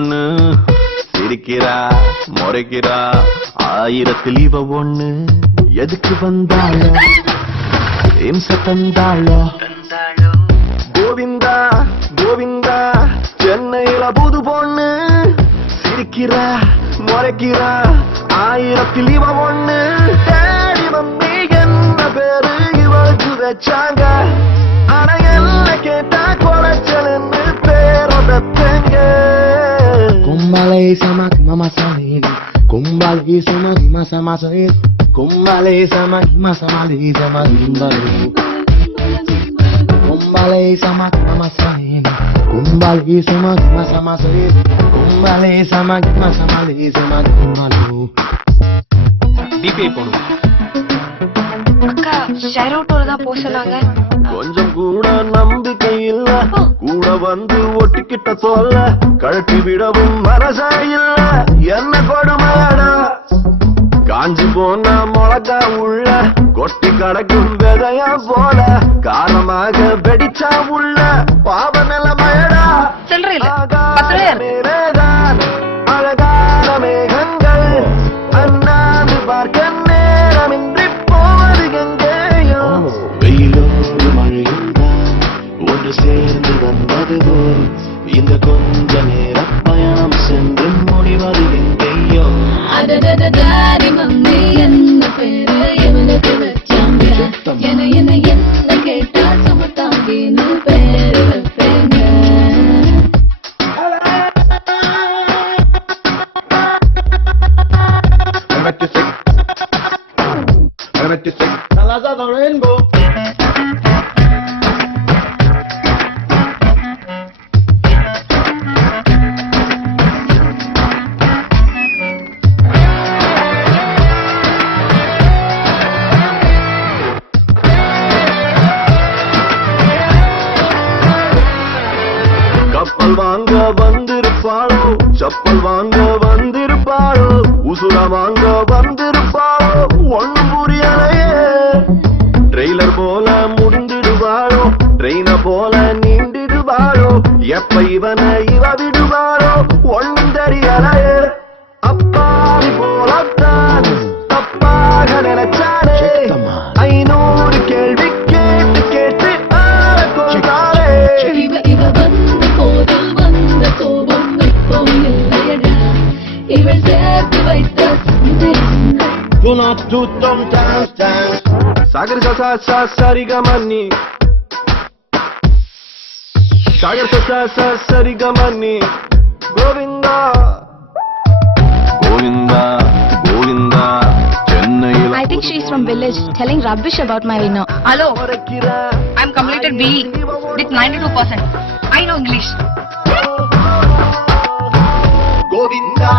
பொண்ணு சிரிக்கிறா முறைக்கிறா ஆயிரத்தில் இவ ஒண்ணு எதுக்கு வந்தாளோ இம்ச தந்தாளோ கோவிந்தா கோவிந்தா சென்னையில புது பொண்ணு சிரிக்கிறா முறைக்கிறா ஆயிரத்தில் இவ ஒண்ணு தேடி வந்து என்ன பேரு இவளுக்கு வச்சாங்க ஆனா என்ன கேட்டா குறைச்சலுன்னு பேரதத்தங்க கும்பலை சமக் மம சமீன் கும்பலை சமக் மசம சமீன் கும்பலை சமக் மசமலி சமக் கும்பலை சமக் மம சமீன் கும்பலை சமக் மசம சமீன் கும்பலை சமக் மசமலி சமக் கும்பலு டிபி போடு அக்கா ஷேர் அவுட்டோட தான் போக சொன்னாங்க. கொஞ்சம் கூட நம்பிக்கை இல்ல கூட வந்து ஒட்டிக்கிட்ட சொல்ல கழட்டி விடவும் மனசா இல்ல என்ன கொடுமையாடா காஞ்சி போன முளகா உள்ள கொட்டி கடக்கும் விதையா போல காரணமாக வெடிச்சா உள்ள பாவ நிலைமையடா மேலேதான் அழகான மேகங்கள் அண்ணாந்து பார்க்க நேரமின்றி போவது எங்கேயோ வெயிலோடு மழையும் தான் ஒன்று சேர்ந்து வந்தது போல் இந்த கொஞ்ச நேர பயணம் சென்று முடிவது எங்கேயோ மம்மி என்ன பேரு எவனுக்கு வச்சாங்க என்ன கேட்டா சுமத்தாங்கன்னு பேரு வைப்பேங்க rainbow கப்பல் வாங்க வந்திருப்பாளோ செப்பல் வாங்க வந்திருப்பாளோ உசுர வாங்க வந்திருப்பாளோ ஒண்ணும் புரியலையே ட்ரெய்லர் போல முடிந்திடுவாளோ ட்ரெயின போல நீண்டிடுவாளோ எப்ப இவனை இவ விடுவாளோ ஒண்ணும் தெரியலையே அப்பாவி போலத்தான் தப்பாக நினைச்சாலே 500 கேள்வி கேட்டு கேட்டு கொண்டாலே இவ வந்த போதில் வந்த கோபம் இப்போ இல்லையடா இவள் சேர்த்து வைத்த Do not do dumb dance dance Sagar sa sa sarigamani Sagar sa sarigamani Govinda Govinda Govinda Chennai I think she is from village telling rubbish about my winner. Hello, I'm completed BE with 92%. I know English. Govinda